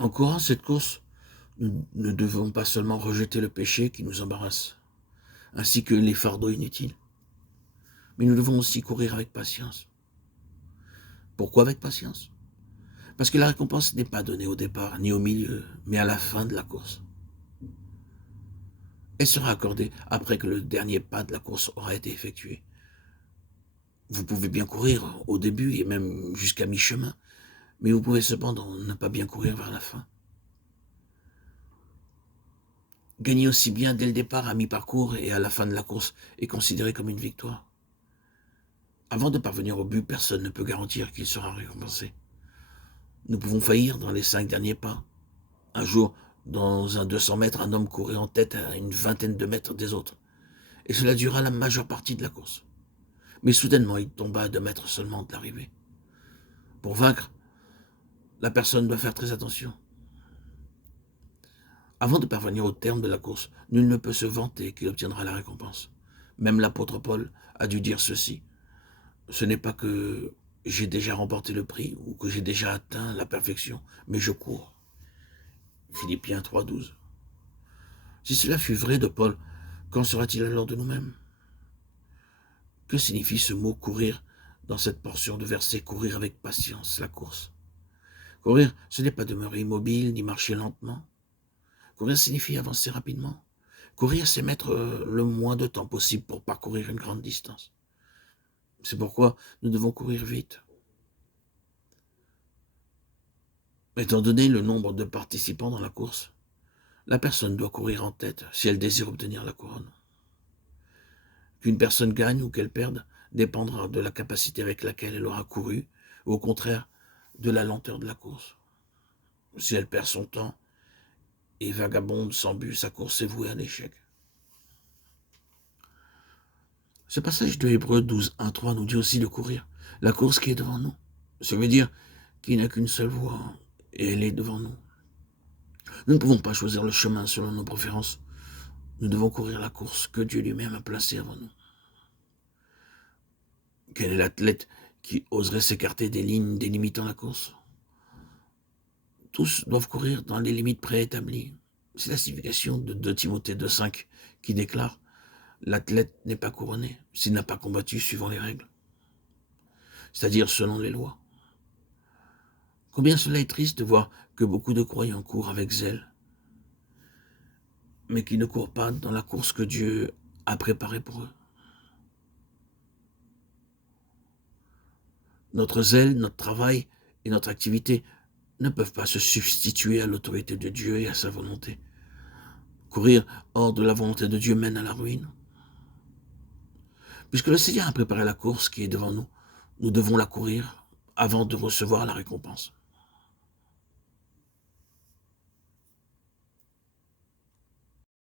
En courant cette course, nous ne devons pas seulement rejeter le péché qui nous embarrasse, ainsi que les fardeaux inutiles, mais nous devons aussi courir avec patience. Pourquoi avec patience? Parce que la récompense n'est pas donnée au départ, ni au milieu, mais à la fin de la course. Elle sera accordée après que le dernier pas de la course aura été effectué. Vous pouvez bien courir au début et même jusqu'à mi-chemin, mais vous pouvez cependant ne pas bien courir vers la fin. Gagner aussi bien dès le départ à mi-parcours et à la fin de la course est considéré comme une victoire. Avant de parvenir au but, personne ne peut garantir qu'il sera récompensé. Nous pouvons faillir dans les 5 derniers pas. Un jour, dans un 200 mètres, un homme courait en tête à une vingtaine de mètres des autres. Et cela dura la majeure partie de la course. Mais soudainement, il tomba à 2 mètres seulement de l'arrivée. Pour vaincre, la personne doit faire très attention. Avant de parvenir au terme de la course, nul ne peut se vanter qu'il obtiendra la récompense. Même l'apôtre Paul a dû dire ceci. Ce n'est pas que j'ai déjà remporté le prix ou que j'ai déjà atteint la perfection, mais je cours. Philippiens 3,12. Si cela fut vrai de Paul, qu'en sera-t-il alors de nous-mêmes? Que signifie ce mot courir dans cette portion de verset, courir avec patience la course? Courir, ce n'est pas demeurer immobile ni marcher lentement. Courir signifie avancer rapidement. Courir, c'est mettre le moins de temps possible pour parcourir une grande distance. C'est pourquoi nous devons courir vite. Étant donné le nombre de participants dans la course, la personne doit courir en tête si elle désire obtenir la couronne. Qu'une personne gagne ou qu'elle perde dépendra de la capacité avec laquelle elle aura couru, ou au contraire, de la lenteur de la course. Si elle perd son temps et vagabonde sans but, sa course est vouée à l'échec. Ce passage de Hébreux 12, 1, 3 nous dit aussi de courir la course qui est devant nous. Ça veut dire qu'il n'y a qu'une seule voie et elle est devant nous. Nous ne pouvons pas choisir le chemin selon nos préférences. Nous devons courir la course que Dieu lui-même a placée avant nous. Quel est l'athlète qui oserait s'écarter des lignes délimitant la course? Tous doivent courir dans les limites préétablies. C'est la signification de 2 Timothée 2,5 qui déclare « L'athlète n'est pas couronné s'il n'a pas combattu suivant les règles, c'est-à-dire selon les lois. » Combien cela est triste de voir que beaucoup de croyants courent avec zèle, mais qui ne courent pas dans la course que Dieu a préparée pour eux. Notre zèle, notre travail et notre activité ne peuvent pas se substituer à l'autorité de Dieu et à sa volonté. Courir hors de la volonté de Dieu mène à la ruine. Puisque le Seigneur a préparé la course qui est devant nous, nous devons la courir avant de recevoir la récompense.